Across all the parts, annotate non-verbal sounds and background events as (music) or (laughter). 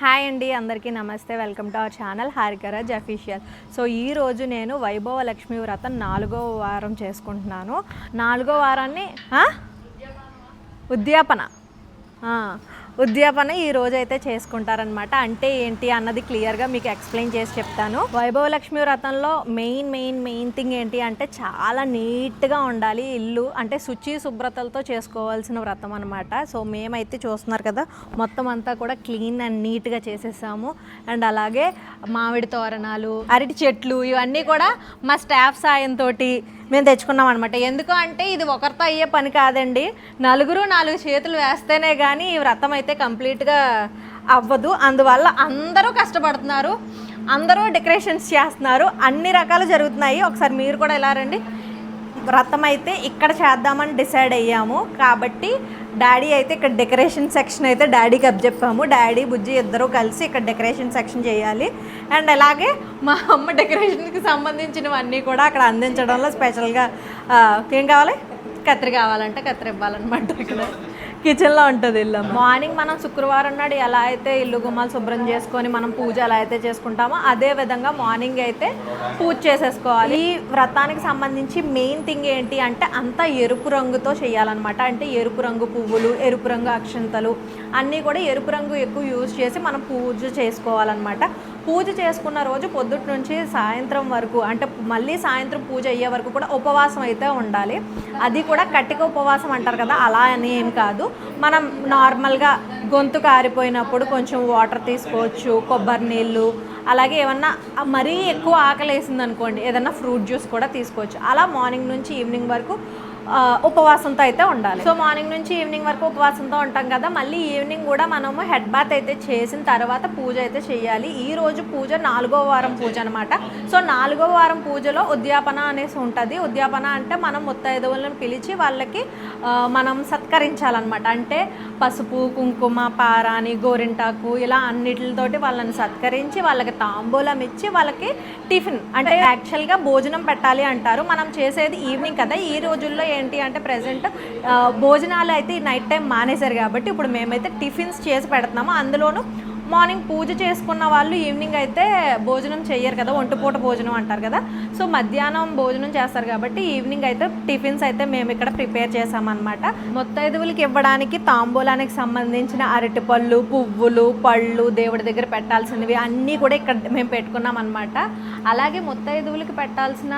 Hi అండి అందరికీ నమస్తే. Welcome to our channel Harikaraj official. So ఈ రోజు నేను వైభవ లక్ష్మీ వ్రతం నాలుగో వారం చేసుకుంటున్నాను. నాలుగో వారాన్ని ఉద్యాపన. ఉద్యాపన ఈ రోజు అయితే చేసుకుంటారనమాట అంటే ఏంటి అన్నది క్లియర్గా మీకు ఎక్స్ప్లెయిన్ చేసి చెప్తాను. వైభవ లక్ష్మి వ్రతంలో మెయిన్ మెయిన్ మెయిన్ థింగ్ ఏంటి అంటే చాలా నీట్గా ఉండాలి ఇల్లు. అంటే శుచి శుభ్రతలతో చేసుకోవాల్సిన వ్రతం అనమాట సో మేమైతే చూస్తున్నారు కదా మొత్తం అంతా కూడా క్లీన్ అండ్ నీట్గా చేసేసాము. అండ్ అలాగే మామిడి తోరణాలు అరటి చెట్లు ఇవన్నీ కూడా మా స్టాఫ్ సాయంతో మేము తెచ్చుకున్నాం అనమాట ఎందుకు అంటే ఇది ఒకరితో అయ్యే పని కాదండి. నలుగురు నాలుగు చేతులు వేస్తేనే కానీ ఈ వ్రతం అయితే కంప్లీట్గా అవ్వదు. అందువల్ల అందరూ కష్టపడుతున్నారు. అందరూ డెకరేషన్స్ చేస్తున్నారు. అన్ని రకాలు జరుగుతున్నాయి. ఒకసారి మీరు కూడా ఎలా రండి. వ్రతం అయితే ఇక్కడ చేద్దామని డిసైడ్ అయ్యాము. కాబట్టి డాడీ అయితే ఇక్కడ డెకరేషన్ సెక్షన్ అయితే డాడీకి అప్పచెప్పాము. డాడీ బుజ్జి ఇద్దరూ కలిసి ఇక్కడ డెకరేషన్ సెక్షన్ చేయాలి. అండ్ అలాగే మా అమ్మ డెకరేషన్కి సంబంధించినవన్నీ కూడా అక్కడ అందించడంలో స్పెషల్గా ఏం కావాలి? కత్తిరి కావాలంటే కత్తిరి ఇవ్వాలన్నమాట ఇక్కడ కిచెన్లో ఉంటుంది ఇల్లు మార్నింగ్ మనం శుక్రవారం నాడు ఎలా అయితే ఇల్లు గుమ్మాలు శుభ్రం చేసుకొని మనం పూజ ఎలా అయితే చేసుకుంటామో అదే విధంగా మార్నింగ్ అయితే పూజ చేసేసుకోవాలి. ఈ వ్రతానికి సంబంధించి మెయిన్ థింగ్ ఏంటి అంటే అంతా ఎరుపు రంగుతో చేయాలన్నమాట. అంటే ఎరుపు రంగు పువ్వులు ఎరుపు రంగు అక్షంతలు అన్నీ కూడా ఎరుపు రంగు ఎక్కువ యూజ్ చేసి మనం పూజ చేసుకోవాలన్నమాట. పూజ చేసుకున్న రోజు పొద్దుట్ నుంచి సాయంత్రం వరకు అంటే మళ్ళీ సాయంత్రం పూజ అయ్యే వరకు కూడా ఉపవాసం అయితే ఉండాలి. అది కూడా కట్టిక ఉపవాసం అంటారు కదా అలా అని ఏం కాదు. మనం నార్మల్గా గొంతు కారిపోయినప్పుడు కొంచెం వాటర్ తీసుకోవచ్చు కొబ్బరి నీళ్ళు అలాగే ఏమన్నా మరీ ఎక్కువ ఆకలి వేసింది అనుకోండి ఏదన్నా ఫ్రూట్ జ్యూస్ కూడా తీసుకోవచ్చు. అలా మార్నింగ్ నుంచి ఈవినింగ్ వరకు ఉపవాసంతో అయితే ఉండాలి. సో మార్నింగ్ నుంచి ఈవినింగ్ వరకు ఉపవాసంతో ఉంటాం కదా మళ్ళీ ఈవినింగ్ కూడా మనము హెడ్ బాత్ అయితే చేసిన తర్వాత పూజ అయితే చేయాలి. ఈ రోజు పూజ నాలుగో వారం పూజ అనమాట సో నాలుగో వారం పూజలో ఉద్యాపన అనేసి ఉంటుంది. ఉద్యాపన అంటే మనం ముత్తైదవులను పిలిచి వాళ్ళకి మనం మనం సత్కరించాలన్నమాట. అంటే పసుపు కుంకుమ పారాని గోరింటాకు ఇలా అన్నిటితోటి వాళ్ళని సత్కరించి వాళ్ళకి తాంబూలం ఇచ్చి వాళ్ళకి టిఫిన్ అంటే యాక్చువల్గా భోజనం పెట్టాలి అంటారు. మనం చేసేది ఈవినింగ్ కదా. ఈ రోజుల్లో ఏంటి అంటే ప్రజెంట్ భోజనాలు అయితే నైట్ టైం మానేశారు కాబట్టి ఇప్పుడు మేమైతే టిఫిన్స్ చేసి పెడుతున్నాము. అందులోనూ మార్నింగ్ పూజ చేసుకున్న వాళ్ళు ఈవినింగ్ అయితే భోజనం చెయ్యరు కదా ఒంటిపూట భోజనం అంటారు కదా. సో మధ్యాహ్నం భోజనం చేస్తారు కాబట్టి ఈవినింగ్ అయితే టిఫిన్స్ అయితే మేము ఇక్కడ ప్రిపేర్ చేసామన్నమాట మొత్తైదువులకి ఇవ్వడానికి తాంబూలానికి సంబంధించిన అరటిపళ్ళు పువ్వులు పళ్ళు దేవుడి దగ్గర పెట్టాల్సినవి అన్నీ కూడా ఇక్కడ మేము పెట్టుకున్నాం అనమాట అలాగే మొత్తైదువులకి పెట్టాల్సిన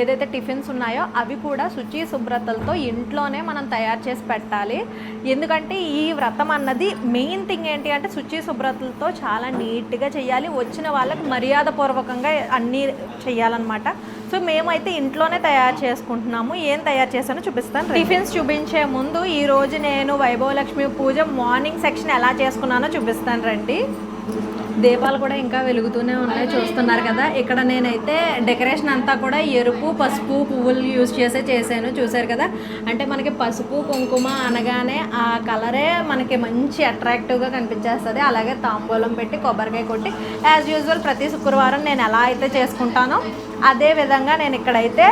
ఏదైతే టిఫిన్స్ ఉన్నాయో అవి కూడా శుచి శుభ్రతలతో ఇంట్లోనే మనం తయారు చేసి పెట్టాలి. ఎందుకంటే ఈ వ్రతం అన్నది మెయిన్ థింగ్ ఏంటి అంటే శుచి శుభ్రతలతో చాలా నీట్గా చేయాలి. వచ్చిన వాళ్ళకి మర్యాదపూర్వకంగా అన్నీ చేయాలన్నమాట. సో మేమైతే ఇంట్లోనే తయారు చేసుకుంటున్నాము. ఏం తయారు చేశానో చూపిస్తాను టిఫిన్స్ చూపించే ముందు ఈరోజు నేను వైభవలక్ష్మి పూజ మార్నింగ్ సెక్షన్ ఎలా చేసుకున్నానో చూపిస్తాను రండి. దీపాలు కూడా ఇంకా వెలుగుతూనే ఉన్నాయి చూస్తున్నారు కదా. ఇక్కడ నేనైతే డెకరేషన్ అంతా కూడా ఎరుపు పసుపు పువ్వులు యూజ్ చేసే చేశాను చూశారు కదా. అంటే మనకి పసుపు కుంకుమ అనగానే ఆ కలరే మనకి మంచి అట్రాక్టివ్గా కనిపించేస్తుంది. అలాగే తాంబూలం పెట్టి కొబ్బరికాయ కొట్టి యాజ్ యూజువల్ ప్రతి శుక్రవారం నేను ఎలా అయితే చేసుకుంటానో అదే విధంగా నేను ఇక్కడైతే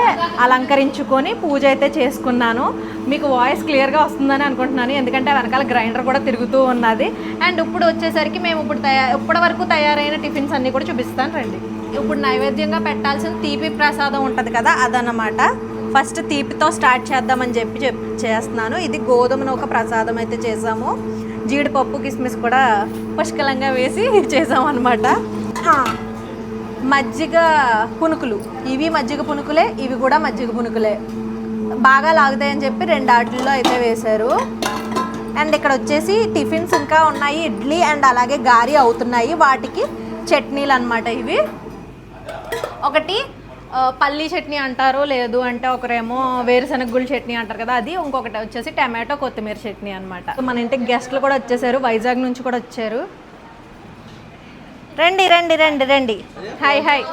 అలంకరించుకొని పూజ అయితే చేసుకున్నాను. మీకు వాయిస్ క్లియర్గా వస్తుందని అనుకుంటున్నాను. ఎందుకంటే వెనకాల గ్రైండర్ కూడా తిరుగుతూ ఉన్నది. అండ్ ఇప్పుడు వచ్చేసరికి మేము ఇప్పుడు తయారు ఇప్పటి వరకు తయారైన టిఫిన్స్ అన్నీ కూడా చూపిస్తాను రండి. ఇప్పుడు నైవేద్యంగా పెట్టాల్సిన తీపి ప్రసాదం ఉంటుంది కదా అదన్నమాట. ఫస్ట్ తీపితో స్టార్ట్ చేద్దామని చెప్పి చెప్ చేస్తున్నాను. ఇది గోధుమ నూక ప్రసాదం అయితే చేసాము. జీడిపప్పు కిస్మిస్ కూడా పుష్కలంగా వేసి (laughs) చేసాము అనమాట మజ్జిగ పునుకులు. ఇవి మజ్జిగ పునుకులే ఇవి కూడా మజ్జిగ పునుకులే. బాగా లాగుతాయని చెప్పి రెండు ఆటల్లో అయితే వేశారు. అండ్ ఇక్కడ వచ్చేసి టిఫిన్స్ ఇంకా ఉన్నాయి. ఇడ్లీ అండ్ అలాగే గారి అవుతున్నాయి. వాటికి చట్నీలు అనమాట ఇవి. ఒకటి పల్లీ చట్నీ అంటారు లేదు అంటే ఒకరేమో వేరుశనగగుళ్ళు చట్నీ అంటారు కదా అది. ఇంకొకటి వచ్చేసి టమాటో కొత్తిమీర చట్నీ అనమాట మన ఇంటికి గెస్ట్లు కూడా వచ్చేసారు. వైజాగ్ నుంచి కూడా వచ్చారు. రండి రండి రండి రండి. హాయ్ హాయ్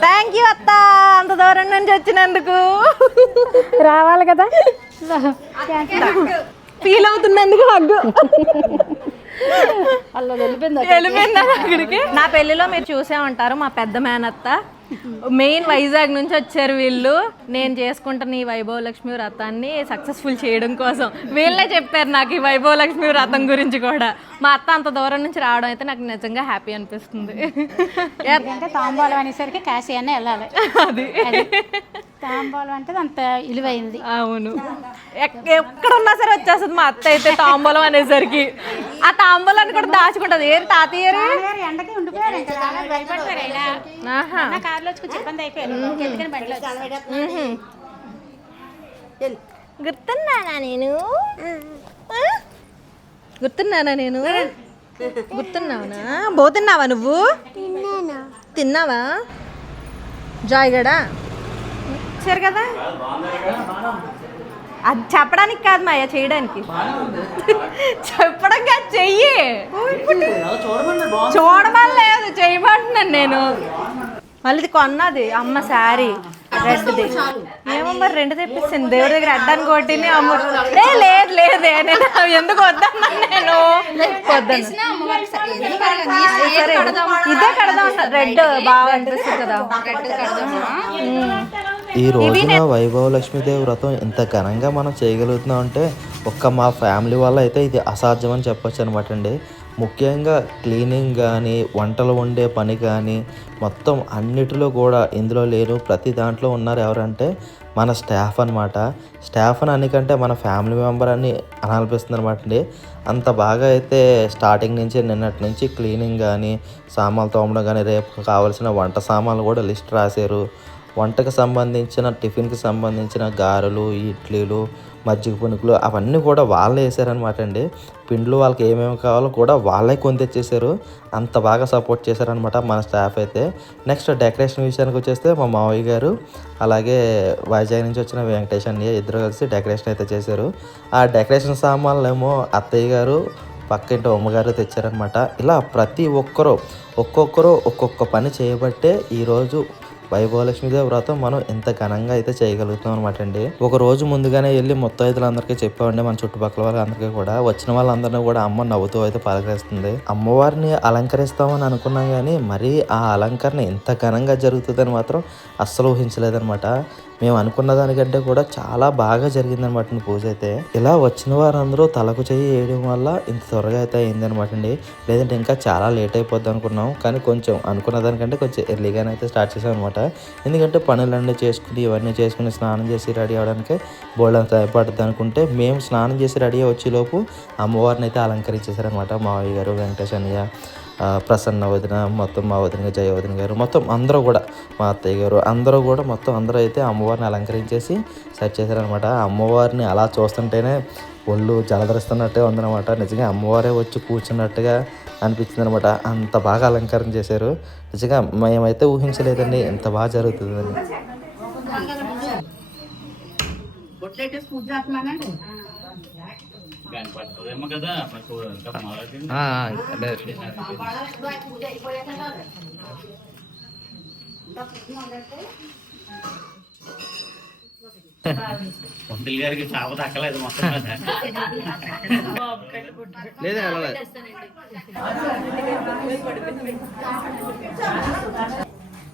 థ్యాంక్ యూ అత్త అంత దూరం నుంచి వచ్చినందుకు. రావాలి కదా? ఫీల్ అవుతున్నందుకు హగ్గు అలా వెళ్ళిపోయింది వెళ్ళిపోయిందా అక్కడికి? నా పెళ్ళిలో మీరు చూసే ఉంటారు మా పెద్ద మేనత్త. మెయిన్ వైజాగ్ నుంచి వచ్చారు వీళ్ళు. నేను చేసుకుంటున్న ఈ వైభవ లక్ష్మి వ్రతాన్ని సక్సెస్ఫుల్ చేయడం కోసం. వీళ్ళే చెప్పారు నాకు ఈ వైభవ లక్ష్మి వ్రతం గురించి కూడా. మా అత్త అంత దూరం నుంచి రావడం అయితే నాకు నిజంగా హ్యాపీ అనిపిస్తుంది. అంటే తాంబూలం అనేసరికి కాశీ అన్న వెళ్ళాలి. అది. తాంబూలం అంటే అంత విలువైంది అవును. ఎక్- ఎక్కడ ఉన్నా సరే వచ్చేస్తుంది మా అత్త అయితే తాంబూలం అనేసరికి. ఆ తాంబూలాన్ని కూడా దాచుకుంటది. ఏది తాతయ్యరు ఎండకి ఉండిపోయారు ఇంకా చాలా భయపడిపోయారు ఇలా ఆహా. నా కార్లో వచ్చి ఇబ్బంది అయిపోయారు. ఎందుకని బండిలో వచ్చేసారు. గుర్తున్నానా నేను? గుర్తున్నానా నేను? గుర్తున్నావునా? పోతున్నావా నువ్వు? తిన్నావా? జాయ్ గడా? సరే కదా? అది చెప్పడానికి కాదు మాయ చేయడానికి. చెప్పడం కాదు చెయ్యి. చూడమని లేదు చేయమంటున్నాను నేను. మళ్ళీ కొన్నది అమ్మ శారీ రెడ్ది. ఏమో మరి రెండు తెప్పిస్తుంది. దేవుడి దగ్గర అడ్డానికి కొట్టింది అమ్మ. లే, లేదు లేదే నేను ఎందుకు వద్దన్నాను నేను? వద్దను ఇదే కడదాం రెడ్ బాగా అనిపిస్తుంది కదా. ఈ రోజున వైభవ లక్ష్మీదేవి వ్రతం ఇంత ఘనంగా మనం చేయగలుగుతున్నాం అంటే ఒక్క మా ఫ్యామిలీ వల్ల అయితే ఇది అసాధ్యం అని చెప్పొచ్చు అనమాట అండి. ముఖ్యంగా క్లీనింగ్ కానీ వంటలు వండే పని కానీ మొత్తం అన్నిటిలో కూడా ఇందులో లేరు. ప్రతి దాంట్లో ఉన్నారు ఎవరంటే మన స్టాఫ్ అనమాట స్టాఫ్ అని అనికంటే మన ఫ్యామిలీ మెంబర్ అని అనిపిస్తుంది అనమాట అండి. అంత బాగా అయితే స్టార్టింగ్ నుంచి నిన్నటి నుంచి క్లీనింగ్ కానీ సామాన్లు తోమడం కానీ రేపు కావాల్సిన వంట సామాన్లు కూడా లిస్ట్ రాశారు. వంటకు సంబంధించిన టిఫిన్కి సంబంధించిన గారెలు ఇడ్లీలు మజ్జిగ పునుకులు అవన్నీ కూడా వాళ్ళే వేసారనమాట అండి. పిండ్లు వాళ్ళకి ఏమేమి కావాలో కూడా వాళ్ళే కొని తెచ్చేసారు. అంత బాగా సపోర్ట్ చేశారనమాట మన స్టాఫ్ అయితే. నెక్స్ట్ డెకరేషన్ విషయానికి వచ్చేస్తే మా మావయ్య గారు అలాగే వైజాగ్ నుంచి వచ్చిన వెంకటేష్ అన్నయ్య ఇద్దరు కలిసి డెకరేషన్ అయితే చేశారు. ఆ డెకరేషన్ సామాన్లు ఏమో అత్తయ్య గారు పక్కింటి అమ్మగారు తెచ్చారనమాట ఇలా ప్రతి ఒక్కరూ ఒక్కొక్కరు ఒక్కొక్క పని చేయబట్టే ఈరోజు వైభవలక్ష్మిదేవి వ్రతం మనం ఎంత ఘనంగా అయితే చేయగలుగుతాం అనమాట అండి. ఒక రోజు ముందుగానే వెళ్ళి ముత్తైదులందరికీ చెప్పామండి మన చుట్టుపక్కల వాళ్ళందరికీ కూడా. వచ్చిన వాళ్ళందరినీ కూడా అమ్మ నవ్వుతూ అయితే పలకరిస్తుంది. అమ్మవారిని అలంకరిస్తామని అనుకున్నాం కానీ మరీ ఆ అలంకరణ ఇంత ఘనంగా జరుగుతుందని మాత్రం అస్సలు ఊహించలేదనమాట మేము అనుకున్న దానికంటే కూడా చాలా బాగా జరిగిందనమాట పూజ అయితే. ఇలా వచ్చిన వారందరూ తలకు చెయ్యి వేయడం వల్ల ఇంత త్వరగా అయితే అయిందనమాట అండి. లేదంటే ఇంకా చాలా లేట్ అయిపోద్ది అనుకున్నాం. కానీ కొంచెం అనుకున్న దానికంటే కొంచెం ఎర్లీగానే అయితే స్టార్ట్ చేసాం అనమాట ఎందుకంటే పనులన్నీ చేసుకుని ఇవన్నీ చేసుకుని స్నానం చేసి రెడీ అవ్వడానికి బోల్డ్ అంత పడుతుంది అనుకుంటే మేము స్నానం చేసి రెడీ వచ్చేలోపు అమ్మవారిని అయితే అలంకరించేశారనమాట మావయ్య గారు వెంకటేశ్ అన్నయ్య. ప్రసన్న వదిన మొత్తం మా వదిన జయ వదిన గారు మొత్తం అందరూ కూడా మా అత్తయ్య గారు అందరూ కూడా మొత్తం అందరూ అయితే అమ్మవారిని అలంకరించేసి సెట్ చేశారనమాట అమ్మవారిని అలా చూస్తుంటేనే ఒళ్ళు జలధరిస్తున్నట్టే ఉందన్నమాట. నిజంగా అమ్మవారే వచ్చి కూర్చున్నట్టుగా అనిపించింది అనమాట అంత బాగా అలంకరణ చేశారు. నిజంగా మేమైతే ఊహించలేదండి ఎంత బాగా జరుగుతుందని పడుతుందేమో కదా మరి చూడండి ఇంకా మారదు. పంతులు గారికి చాప దక్కలేదు మొత్తం అదేసండి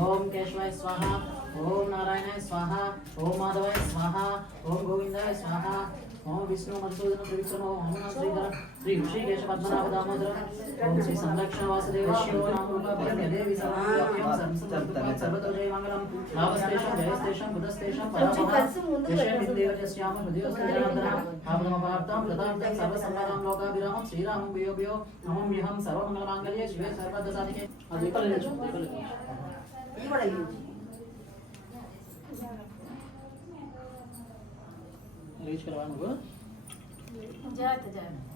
ఓం కేశవాయ స్వాహ ఓం నారాయణాయ స్వాహ ఓం మాధవాయ స్వాహ ఓం గోవిందాయ స్వాహ ओम विष्णु मत्सूदन त्रिविक्रमो ओम नमः श्रीधर श्री ऋषिकेश पद्मनाभ दामोदर ओम श्री संरक्षण वासुदेव शिवनामरूपाभ्यं देवी समाप्यं संसदं सर्वतो जय मंगलम नामस्तेषं जयस्तेषं बुधस्तेषं परमः यशं देवजस्याम हृदयस्तेनान्तरं भावनमपार्तां प्रदान्तं सर्वसम्पदां लोकाभिरामं श्रीरामं वियोभ्यो नमो यहं सर्वमङ्गलमाङ्गल्ये शिवे सर्वदा साधिके अधिकलेषु अधिकलेषु లేచుకురావా నువ్వు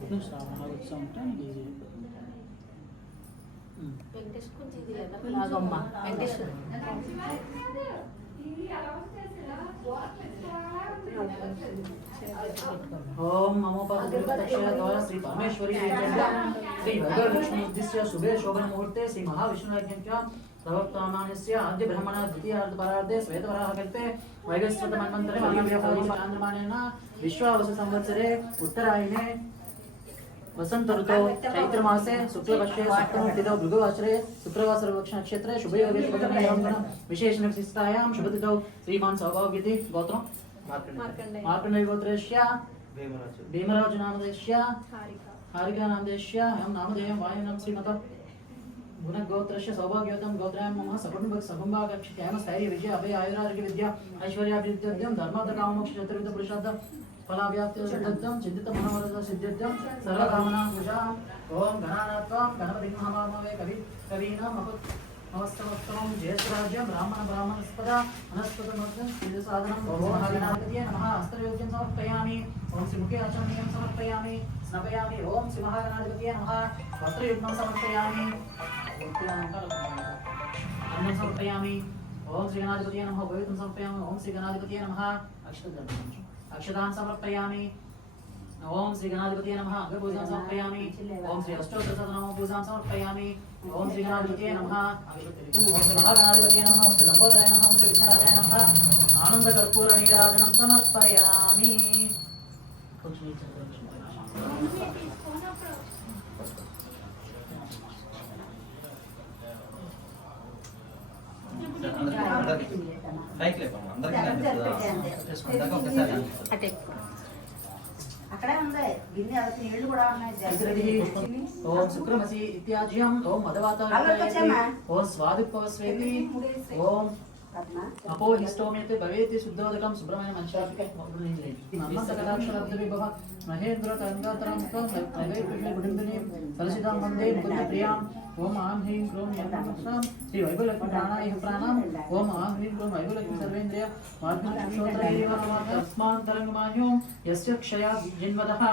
నువ్వు శ్రావణ వచ్చా ఉంటే నీకు ఈజీ వెంకటేష్ వెంకటేశ్వర. ओम नमो पार्वतीपक्षाय शुभे शोभन मुहूर्ते श्री महाविष्णुराज्ञं आद्य ब्रह्मण द्वितीयार्धपरार्धे श्वेतवराहकृते वैगस्वतमन्वन्तरे विश्वावसु संवत्सरे उत्तरायणे वसंत ऋतौ चैत्र मासे शुक्लपक्षे सप्तमतिथौ भृगुवासरे शुक्रवासर नक्षत्रे शुभयोगे शुभकर्मयोगण विशेषण विशिष्टायां शुभतिथौ श्रीमान् सौभाग्यति गोत्रं मार्कण्डेय गोत्रस्य भीमराज नामदेश्य हारिका नामदेश्य अयं नामधेयं वायुनं श्रीमतः गुणगोत्रस्य सौभाग्यवतं गोत्रायं मम सकुटुम्ब सकुम्बाकक्ष ज्ञान स्थैर्य विजय अभय आयुरारोग्य विद्या ऐश्वर्याभिवृद्ध्यर्थं फलाव्याप्तिर्दत्तं चिन्तितमनोरथसिद्ध्यर्थं सर्वकामनां पुषाम् ॐ घनानात्वां गणपतिं हवामहे कवि कवीनाम् अपत् नमस्तमस्तमं जयस्वराज्यं ब्राह्मण ब्राह्मणस्पदा वनस्पतमर्थं श्रीसाधनं भगवानादिनाथये नमः। हस्तयोग्यं समर्पयामि। ॐ श्रीमुखे आचरणीयं समर्पयामि। स्नपयामि। ॐ श्रीमहागणाधिपतये नमः। वस्त्रयुग्मं समर्पयामि। अन्नं समर्पयामि। ॐ श्रीगणाधिपतये नमः। वैद्यं समर्पयामि। ॐ श्रीगणाधिपतये नमः। अक्षतग्रन्थं అక్షతాన్ సమర్పయామి. ఓం శ్రీ గణాధిపతి నమ. అగ్రపూజాం సమర్పయామి. ఓం శ్రీ అష్టోత్తరసతనామ పూజాం సమర్పయామి. ఓం శ్రీ గణాధిపతి నమ. ఓం శ్రీ మహాగణాధిపతి నమ. ఓం శ్రీ లంబోదరాయ నమ. ఓం శ్రీ విఘ్నరాజాయ నమ. ఆనంద కర్పూర నీరాజనం సమర్పయామి. చదవండి. అక్కడే ఉంది గిన్నె అది నీళ్ళు కూడా ఉన్నాయి इतरिः ओम शुक्रमसि इत्याज्यम् ओम मदवाता अगरबत्ती ओम स्वादिपवस्वेति ओम अपोहिष्टोमेते भवेति शुद्धोदकं सुब्रह्मण्य मंशापिके मन्मसकटाक्षराब्दविभव महेन्द्र तरङ्गातरमुखं नैवेद्य गुडिम्बिनीं सलसितां वन्दे मुकुन्दप्रियां ओम आं ह्रीं क्रों यन्नमस्तां श्री वैभवलक्ष्मी प्राणाय प्राणाम् ओम आं ह्रीं क्रों वैभवलक्ष्मी सर्वेन्द्रिय मार्गक्षोत्रैरिव नमः तस्मान् तरङ्गमान्यों यस्य क्षया जिन्वदः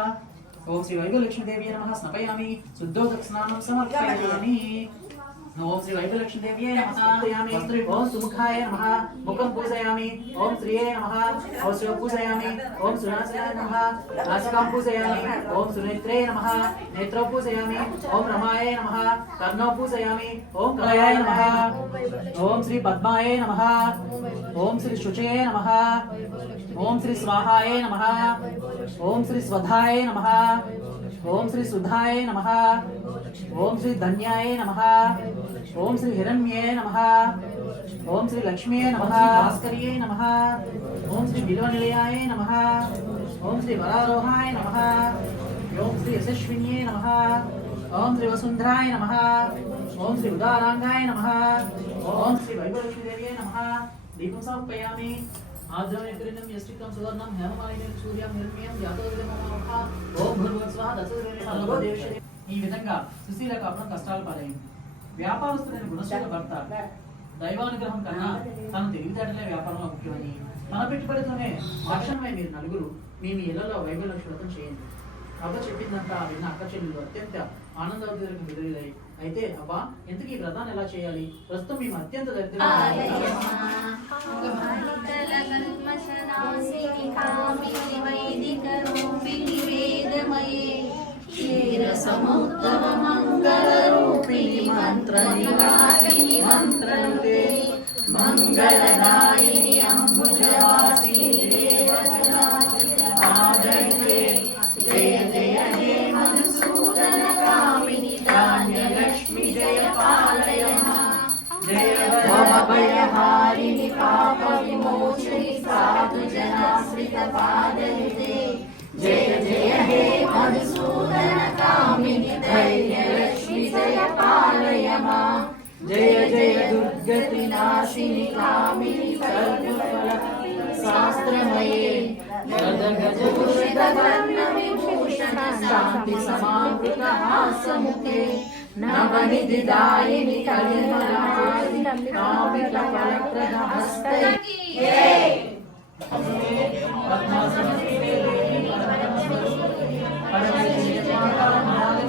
ओम श्री वैभवलक्ष्मी देवी नमः समर्पयामि ओम सुमुखाय नमः। मुखं पूजयामि। ओम श्रिये नमः। ओम शिव पूजयामि। ओम सुनासनाय नमः। नासिकां पूजयामि। ओम सुनेत्रे नमः। नेत्रौ पूजयामि। ओम रमाय नमः। कर्णौ पूजयामि। ओम कलयाय नमः। ओम श्री पद्माय नमः। ओम श्री शुचये नमः। ओम श्री स्वाहाय नमः। ओम श्री स्वधाय नमः। ओम श्री सुधाय नमः। ओम श्री धन्याय नमः। ओम श्री हिरण्ये नमः ओम श्री लक्ष्मीये नमः भास्कर्ये नमः ओम श्री बिल्वनिलयाय नमः ओम श्री वरारोहाय नमः ओम श्री यशस्विन्ये नमः ओम श्री वसुन्धराय नमः ओम श्री उदारांगाय नमः ओम श्री वैभवलक्ष्मीदेव्यै नमः दीपं समर्पयामि आद्रमेत्रिनं यष्टिकं सुवर्णं हेममालिनीं సూర్యం నిర్మయం యాతోదిమమః ఓం భూర్భువస్వః దశదేవేశ ఈ విధంగా సుశీల కాపురం కష్టాలు పాలైంది వ్యాపారస్తుడైన గుణశీల భర్త దైవానుగ్రహం కన్నా తన తెలివితేటలే వ్యాపారంలో ముఖ్యమని మన పెట్టుబడితోనే లక్షణమై మీరు నలుగురు మీ మీ ఇళ్ళలో వైభవలక్ష్మి వ్రతం చేయండి. అవ్వ చెప్పిందంతా విన్న అక్క చెల్లెలు అత్యంత ఆనందోద్రేకం ఎదురయ్యాయి అయితే అబ్బా ఎందుకు ఈ వ్రతాన్ని ఎలా చేయాలి? ప్రస్తుతం మేము అత్యంత దరిద్రం సముద్రమంగళరూపిణి మంత్ర నివాసిని మంత్రంతే మంగళదాయిని అంబుజవాసిని దేవగణాధిపతే జయ జయ హే మధుసూదన కామిని ధాన్యలక్ష్మి జయ పాలయ జయ భయహారిణి పాప విమోచని సాధు दैन्यलक्ष्मि जय पालय मा जय जय दुर्गतिनाशिनि कामिनि सर्वफल शास्त्रमये गदगजभूषितवर्णविभूषण शान्ति समावृतहासमुखे नवनिधिदायिनि कलिमलासि कामितफलप्रदहस्तै पद्मासनस्थिते देवी परमश्री माता महालक्ष्मी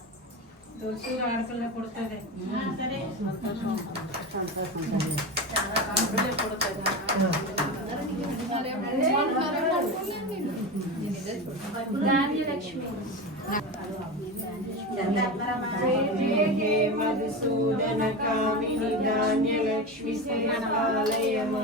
తులసూరు ఆడపిల్ల పుడుతుంది. సరే. సంతోషం. సంతోషం పుడుతుంది ధాన్యలక్ష్మి మధుసూదన కామిని ధాన్యలక్ష్మి సేవాలయమా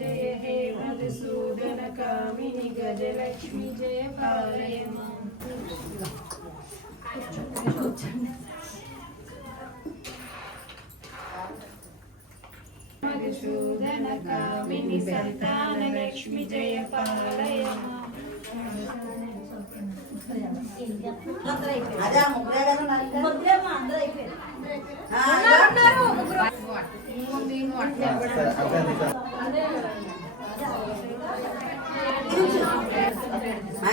एक బాగా అంటుందా అక్షంత తీసుకోమ్మా అదే ఆ ముగ్గురే కదా ఉన్నారు ముగ్గురే అందరూ అయిపోయారు. ఆయన డబ్బులు ఇచ్చారు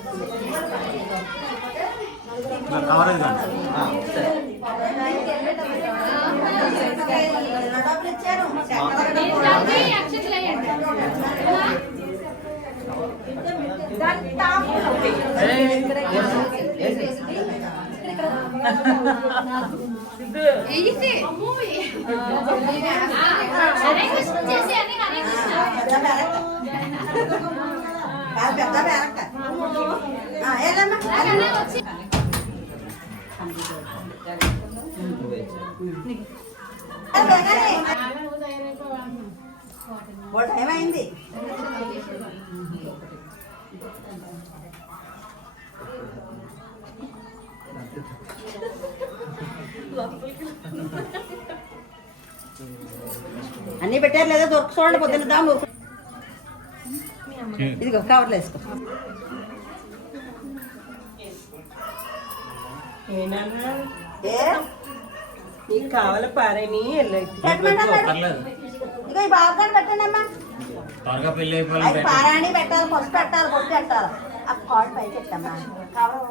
కాదు పెద్ద బ్యారక్ ఏదమ్మా ఓ టైం అయింది. అన్ని పెట్టారు లేదా? దొరక చూడండి పొద్దున్న ఇదిగో కవర్లు వేసుకో ఏ నీకు కావాలి పారని వెళ్ళైతే పర్లేదు ఇక ఈ బాబుగారు పెట్టండి అమ్మా త్వరగా పెళ్ళి అది అయిపోవాలి పారాణి పెట్టాలి పసుపు పెట్టాలి పొట్టు పెట్టాలి ఆ కాళ్ళు పైకి ఎట్టమ్మా కవర్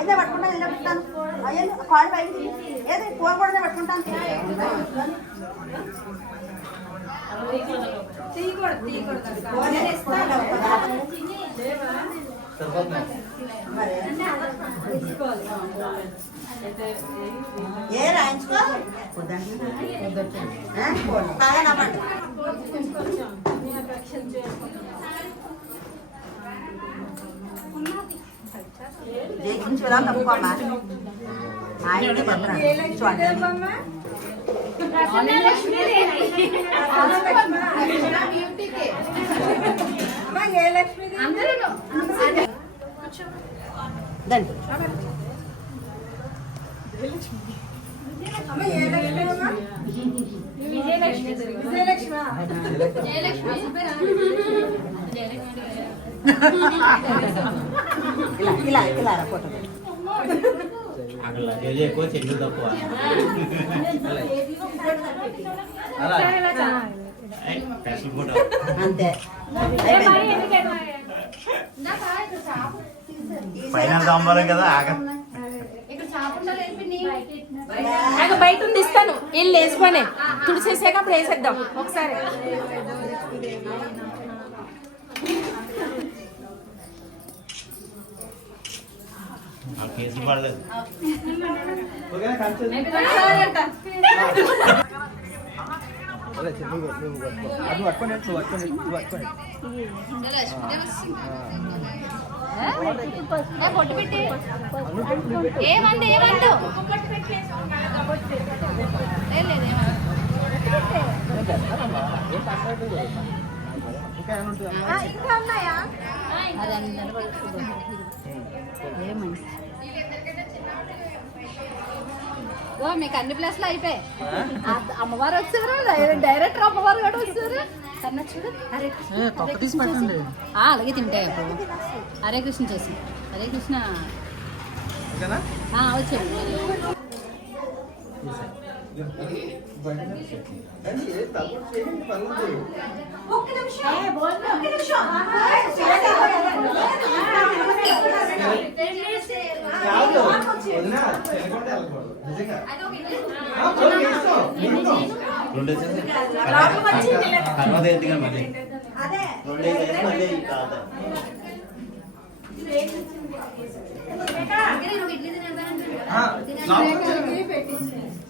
ఏదో పట్టుకుంటాను ఏదో పెడతాను అయ్యో కాళ్ళు పైకి ఏది ఫోన్ కూడా నేను పట్టుకుంటాను మరి. ఏ రాయించుకో బాగా నమ్మండి జయించి వెళ్ళాలి తప్పుకోమ్మా మా ఇంటికి పంపరా చూడండి దండి ఇలా ఇలా ఇలా రా ఫోటో అక్కడ లగేజ్ ఎక్కువ చెల్లి తక్కువ ఏయ్, స్పెషల్ ఫోటో అంతే పైన దంబాలి కదా ఆగ నాకు బయట ఉంది ఇస్తాను వెళ్ళి వేసుకొని తుడిసేసాక అప్పుడు వేసేద్దాం ఒకసారి ఆ కేసులు పడలేదు ఏమంది ఏమందు ఓ మీకు అన్ని ప్లేస్లు అయిపోయాయి. అమ్మవారు వచ్చారు? డైరెక్టర్ అమ్మవారు కూడా వచ్చారు? కన్నా చూడు. హరే కృష్ణ. అలాగే తింటాయి అప్పుడు. హరే కృష్ణ చేసి. హరే కృష్ణ. వచ్చాడు. తర్వాత ఎత్తుగా మళ్ళీ రెండు వేసేసి మళ్ళీ తర్వాత ఇంకేమైనా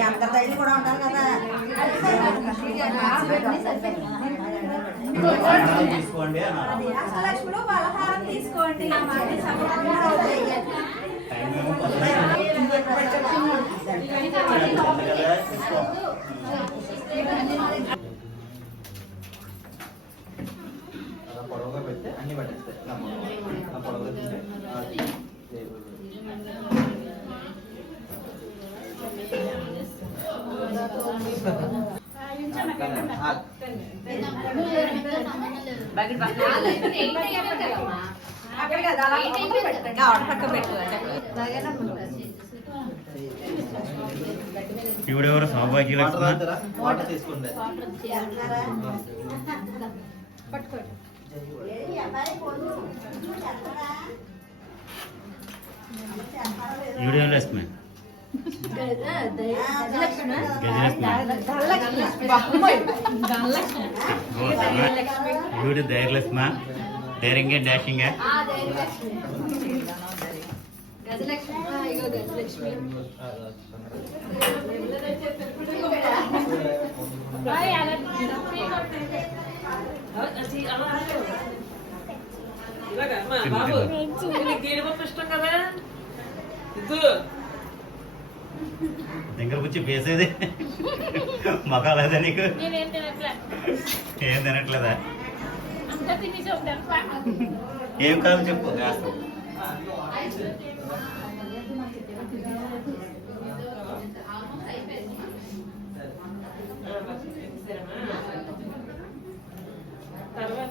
ఎంత తల్లి కూడా ఉంటారు కదా. తీసుకోండి అన్నారు తీసుకోండి. అలా పొడవుగా పెడితే అన్ని పట్టేస్తాయి నా పొడవుగా తింటే. అది వాటర్ తీసుకోండి. ఈవిడెవరు లక్ష్మి? గజలక్ష్మి. ఈవిడ ధైర్యలక్ష్మి ధైర్యంగా డాషింగ్ బాబు. నీకు జీడిపప్పు ఇష్టం కదా? ఇద్దు. దగ్గర వచ్చి పేసేది? మగాలేదా నీకు? ఏం తినట్లేదా? అంతా తిని చూద్దాం ఏం కాదు చెప్పు వేస్తాం తర్వాత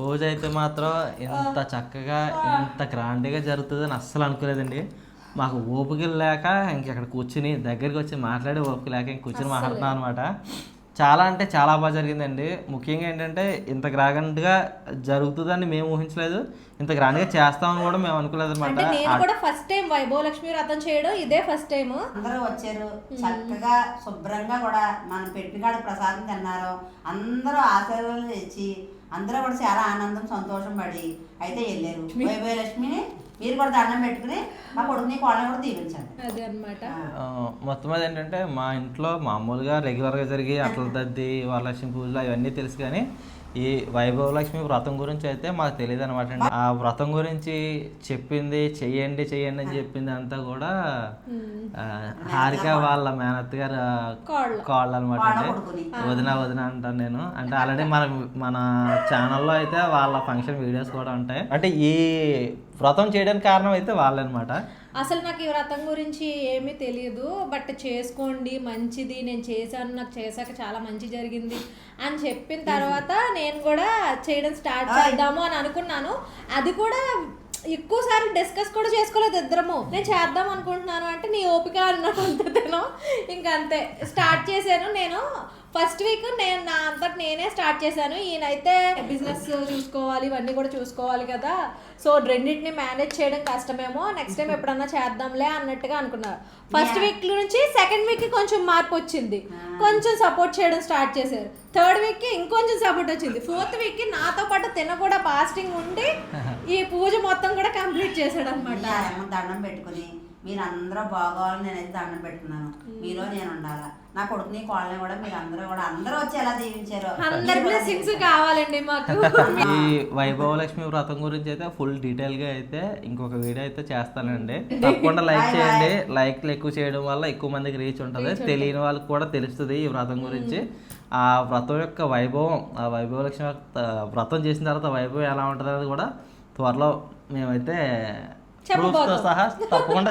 పూజ అయితే మాత్రం ఇంత చక్కగా ఇంత గ్రాండ్గా జరుగుతుందని అస్సలు అనుకోలేదండి. మాకు ఓపిక లేక ఇంకెక్కడ కూర్చుని దగ్గరికి వచ్చి మాట్లాడి ఓపిక లేక ఇంక కూర్చుని మాట్లాడుతున్నాం అనమాట చాలా అంటే చాలా బాగా జరిగిందండి. ముఖ్యంగా ఏంటంటే ఇంత గ్రాండ్గా జరుగుతుందని మేము ఊహించలేదు. ఇంత గ్రాండ్గా చేస్తామని కూడా మేము అనుకోలేదు అంటే నేను అనమాట కూడా ఫస్ట్ టైం వైభవ లక్ష్మి వ్రతం చేయడం ఇదే ఫస్ట్ టైం అందరూ వచ్చారు. చక్కగా శుభ్రంగా కూడా మన పెట్టికాడ ప్రసాదం తిన్నారు. అందరూ ఆశీర్వాదాలు తెచ్చి అందరూ కూడా చాలా ఆనందం సంతోషం పడి అయితే వెళ్ళారు. వైభవ లక్ష్మిని మీరు కూడా దండం పెట్టుకుని మా కొడుకుని కోళ్ళని కూడా దీవించండి అదే అన్నమాట. ఆ, మొత్తం మీద ఏంటంటే మా ఇంట్లో మామూలుగా రెగ్యులర్గా జరిగే అట్ల (laughs) దద్ది వరలక్ష్మి పూజలు అవన్నీ తెలుసు కానీ ఈ వైభవ లక్ష్మి వ్రతం గురించి అయితే మాకు తెలియదు అనమాట అండి. ఆ వ్రతం గురించి చెప్పింది చెయ్యండి చెయ్యండి అని చెప్పింది అంతా కూడా ఆ, హారిక వాళ్ళ మేనత్ గారు కోళ్ళ. కాళ్ళు అనమాట అండి. వదిన వదిన అంటాను నేను. అంటే ఆల్రెడీ మన మన ఛానల్లో అయితే వాళ్ళ ఫంక్షన్ వీడియోస్ కూడా ఉంటాయి. అంటే ఈ వ్రతం చేయడానికి కారణం అయితే వాళ్ళనమాట అసలు నాకు ఈ వ్రతం గురించి ఏమీ తెలియదు బట్ చేసుకోండి మంచిది నేను చేశాను నాకు చేశాక చాలా మంచి జరిగింది అని చెప్పిన తర్వాత నేను కూడా చేయడం స్టార్ట్ చేద్దాము అని అనుకున్నాను. అది కూడా ఎక్కువ సార్లు డిస్కస్ కూడా చేసుకోలేదు ఇద్దరము. నేను చేద్దాం అనుకుంటున్నాను అంటే నీ ఓపిక అన్నదంతేనో ఇంకా అంతే స్టార్ట్ చేశాను నేను. ఫస్ట్ వీక్ నేను నా అంతటి నేనే స్టార్ట్ చేశాను. ఈయనైతే బిజినెస్ చూసుకోవాలి ఇవన్నీ కూడా చూసుకోవాలి కదా. సో రెండింటిని మేనేజ్ చేయడం కష్టమేమో. నెక్స్ట్ టైం ఎప్పుడన్నా చేద్దాంలే అన్నట్టుగా అనుకున్నారు. ఫస్ట్ వీక్ నుంచి సెకండ్ వీక్ కొంచెం మార్పు వచ్చింది. కొంచెం సపోర్ట్ చేయడం స్టార్ట్ చేశారు. థర్డ్ వీక్కి ఇంకొంచెం సపోర్ట్ వచ్చింది. ఫోర్త్ వీక్కి నాతో పాటు తిన కూడా ఫాస్టింగ్ ఉండి (laughs) ఈ పూజ మొత్తం కూడా కంప్లీట్ చేశాడు అనమాట దండం పెట్టుకుని మీరు అందరూ బాగోవాలని నేనైతే దండం పెట్టుకున్నాను మీలో నేను ఉండాలా నా కొడుకుని కోళ్ళని కూడా మీరు అందరూ కూడా అందరూ వచ్చి ఎలా దీవించారో. అందరి బ్లెస్సింగ్స్ కావాలండి మాకు. (laughs) ఈ వైభవ లక్ష్మి వ్రతం గురించి అయితే ఫుల్ డీటెయిల్గా అయితే ఇంకొక వీడియో అయితే చేస్తానండి. (laughs) తప్పకుండా లైక్ చేయండి. లైక్లు ఎక్కువ చేయడం వల్ల ఎక్కువ మందికి రీచ్ ఉంటుంది. తెలియని వాళ్ళకి కూడా తెలుస్తుంది ఈ వ్రతం గురించి. ఆ వ్రతం యొక్క వైభవం ఆ వైభవ లక్ష్మి యొక్క వ్రతం చేసిన తర్వాత వైభవం ఎలా ఉంటుంది అనేది కూడా త్వరలో మేమైతే సహా తప్పకుండా